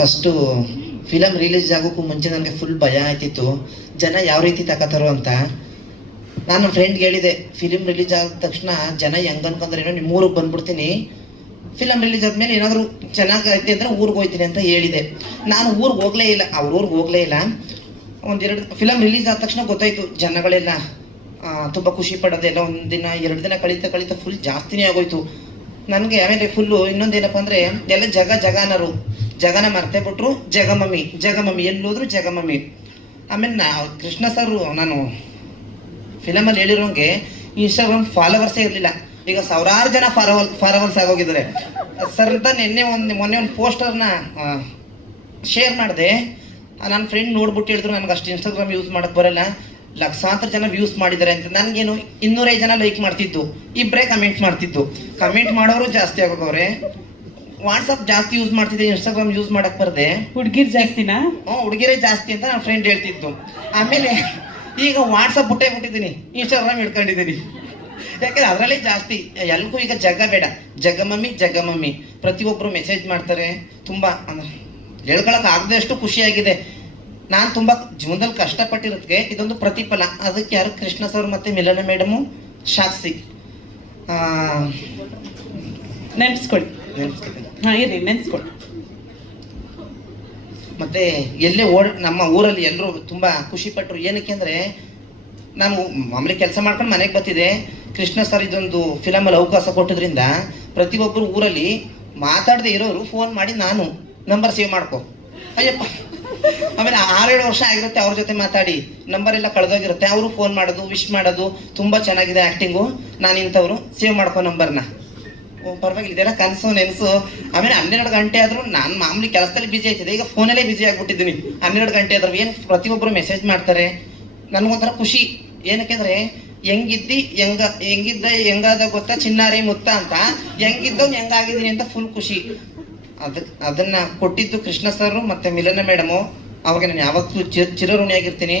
First film release ಆಗೋಕ್ಕೂ ಮುಂಚೆ ನನಗೆ full ಭಯ ಆಯ್ತಿತ್ತು, ಜನ ಯಾವ ರೀತಿ ತಗೋತಾರೋ ಅಂತ. ನಾನು ನನ್ನ ಫ್ರೆಂಡ್ಗೆ ಹೇಳಿದೆ, ಫಿಲಿಮ್ ರಿಲೀಸ್ ಆದ ತಕ್ಷಣ ಜನ ಹೆಂಗೆ ಅನ್ಕೊಂಡ್ರೇನೋ ನಿಮ್ಮ ಊರಿಗೆ ಬಂದ್ಬಿಡ್ತೀನಿ, ಫಿಲಮ್ ರಿಲೀಸ್ ಆದ್ಮೇಲೆ ಏನಾದರೂ ಚೆನ್ನಾಗೈತೆ ಅಂದರೆ ಊರಿಗೆ ಹೋಗ್ತೀನಿ ಅಂತ ಹೇಳಿದೆ. ನಾನು ಊರಿಗೆ ಹೋಗಲೇ ಇಲ್ಲ, ಅವ್ರ ಊರಿಗೆ ಹೋಗಲೇ ಇಲ್ಲ. ಒಂದೆರಡು ಫಿಲಮ್ ರಿಲೀಸ್ ಆದ ತಕ್ಷಣ ಗೊತ್ತಾಯಿತು, ಜನಗಳೆಲ್ಲ ತುಂಬ ಖುಷಿ ಪಡೋದೆಲ್ಲ. ಒಂದಿನ 2 ದಿನ ಕಳೀತಾ ಫುಲ್ ಜಾಸ್ತಿನೇ ಆಗೋಯ್ತು ನನಗೆ. ಆಮೇಲೆ ಫುಲ್ಲು ಇನ್ನೊಂದೇನಪ್ಪ ಅಂದರೆ ಎಲ್ಲ ಜಗನರು ಜಗನ ಮರ್ತೇ ಬಿಟ್ರು, ಜಗಮಮ್ಮಿ ಎಲ್ಲೋದ್ರು ಜಗಮಮ್ಮಿ. ಆಮೇಲೆ ಕೃಷ್ಣ ಸರ್ ನಾನು ಫಿಲಮಲ್ಲಿ ಹೇಳಿರೋಂಗೆ ಇನ್ಸ್ಟಾಗ್ರಾಮ್ ಫಾಲೋವರ್ಸೇ ಇರಲಿಲ್ಲ, ಈಗ 1000 ಜನ ಫಾಲೋವರ್ಸ್ ಆಗೋಗಿದ್ದಾರೆ ಸರ್ ಅಂತ. ಮೊನ್ನೆ ಒಂದು ಪೋಸ್ಟರ್ನ ಶೇರ್ ಮಾಡಿದೆ, ನನ್ನ ಫ್ರೆಂಡ್ ನೋಡ್ಬಿಟ್ಟು ಹೇಳಿದ್ರು ನನಗೆ ಅಷ್ಟು ಇನ್ಸ್ಟಾಗ್ರಾಮ್ ಯೂಸ್ ಮಾಡೋಕ್ಕೆ ಬರಲ್ಲ, ಲಕ್ಷಾಂತರ ಜನ ವ್ಯೂಸ್ ಮಾಡಿದ್ದಾರೆ ಅಂತ. ನನಗೇನು 205 ಜನ ಲೈಕ್ ಮಾಡ್ತಿದ್ದು, 2 ಕಮೆಂಟ್ ಮಾಡ್ತಿದ್ದು. ಕಮೆಂಟ್ ಮಾಡೋರು ಜಾಸ್ತಿ ಆಗೋಗವ್ರೆ. ವಾಟ್ಸಪ್ ಜಾಸ್ತಿ ಯೂಸ್ ಮಾಡ್ತಿದ್ದೆ, ಇನ್ಸ್ಟಾಗ್ರಾಮ್ ಯೂಸ್ ಮಾಡಕ್ ಬರ್ದೆ. ಹುಡುಗಿರ್ ಜಾಸ್ತಿನಾ? ಹುಡುಗಿರೇ ಜಾಸ್ತಿ ಅಂತ ನನ್ನ ಫ್ರೆಂಡ್ ಹೇಳ್ತಿದ್ದು. ಆಮೇಲೆ ಈಗ ವಾಟ್ಸಪ್ ಬಿಟ್ಟಿದ್ದೀನಿ, ಇನ್ಸ್ಟಾಗ್ರಾಮ್ ಹಿಡ್ಕೊಂಡಿದ್ದೀನಿ. ಯಾಕಂದ್ರೆ ಅದರಲ್ಲೇ ಜಾಸ್ತಿ. ಎಲ್ಗೂ ಈಗ ಜಗ ಬೇಡ, ಜಗಮಮ್ಮಿ ಪ್ರತಿಯೊಬ್ಬರು ಮೆಸೇಜ್ ಮಾಡ್ತಾರೆ. ತುಂಬ ಹೇಳ್ಕೊಳಕ್ ಆಗದಷ್ಟು ಖುಷಿಯಾಗಿದೆ. ನಾನು ತುಂಬ ಜೀವನದಲ್ಲಿ ಕಷ್ಟಪಟ್ಟಿರೋದಕ್ಕೆ ಇದೊಂದು ಪ್ರತಿಫಲ. ಅದಕ್ಕೆ ಯಾರು ಕೃಷ್ಣ ಸರ್ ಮತ್ತೆ ಮಿಲನ ಮೇಡಮು ಸಾಕ್ಷಿ. ನೆನ್ಸ್ಕೊಳ್ಳಿ. ನೆನ್ಸ್ಕೊಳ್ಳಿ. ಮತ್ತೆ ಎಲ್ಲೇ ನಮ್ಮ ಊರಲ್ಲಿ ಎಲ್ಲರೂ ತುಂಬಾ ಖುಷಿ ಪಟ್ಟರು. ಏನಕ್ಕೆ ಅಂದ್ರೆ ನಾನು ಮಾಮೂಲಿ ಕೆಲಸ ಮಾಡ್ಕೊಂಡು ಮನೆಗೆ ಬರ್ತಿದ್ದೆ, ಕೃಷ್ಣ ಸರ್ ಇದೊಂದು ಫಿಲಮಲ್ಲಿ ಅವಕಾಶ ಕೊಟ್ಟಿದ್ರಿಂದ ಪ್ರತಿಯೊಬ್ಬರು ಊರಲ್ಲಿ ಮಾತಾಡದೆ ಇರೋರು ಫೋನ್ ಮಾಡಿ ನಾನು ನಂಬರ್ ಸೇವ್ ಮಾಡ್ಕೊ, ಅಯ್ಯಪ್ಪ. ಆಮೇಲೆ 6-7 ವರ್ಷ ಆಗಿರುತ್ತೆ ಅವ್ರ ಜೊತೆ ಮಾತಾಡಿ, ನಂಬರ್ ಎಲ್ಲ ಕಳೆದೋಗಿರುತ್ತೆ. ಅವರು ಫೋನ್ ಮಾಡೋದು, ವಿಶ್ ಮಾಡೋದು, ತುಂಬಾ ಚೆನ್ನಾಗಿದೆ ಆಕ್ಟಿಂಗು, ನಾನು ಇಂಥವ್ರು ಸೇವ್ ಮಾಡ್ಕೊ ನಂಬರ್ನ. ಪರವಾಗಿಲ್ಲ, ಇದೆಲ್ಲ ಕನಸು ನೆನಸು. ಆಮೇಲೆ 12 ಗಂಟೆ ಆದ್ರೂ ನಾನು ಮಾಮೂಲಿ ಕೆಲಸದಲ್ಲಿ ಬಿಜಿ ಆಯ್ತಿದೆ, ಈಗ ಫೋನಲ್ಲೇ ಬಿಜಿ ಆಗ್ಬಿಟ್ಟಿದ್ದೀನಿ. 12 ಗಂಟೆ ಆದ್ರೂ ಏನು ಪ್ರತಿಯೊಬ್ಬರು ಮೆಸೇಜ್ ಮಾಡ್ತಾರೆ, ನನಗೊಂಥರ ಖುಷಿ. ಏನಕ್ಕೆಂದ್ರೆ ಹೆಂಗಾದ ಗೊತ್ತಾ ಚಿನ್ನಾರಿ ಮುತ್ತ ಅಂತ, ಹೆಂಗಾಗಿದ್ದೀನಿ ಅಂತ ಫುಲ್ ಖುಷಿ. ಅದನ್ನ ಕೊಟ್ಟಿದ್ದು ಕೃಷ್ಣ ಸರ್ ಮತ್ತೆ ಮಿಲನ ಮೇಡಮು, ಅವಾಗ ನಾನು ಯಾವತ್ತೂ ಚಿರಋಣಿಯಾಗಿರ್ತೀನಿ.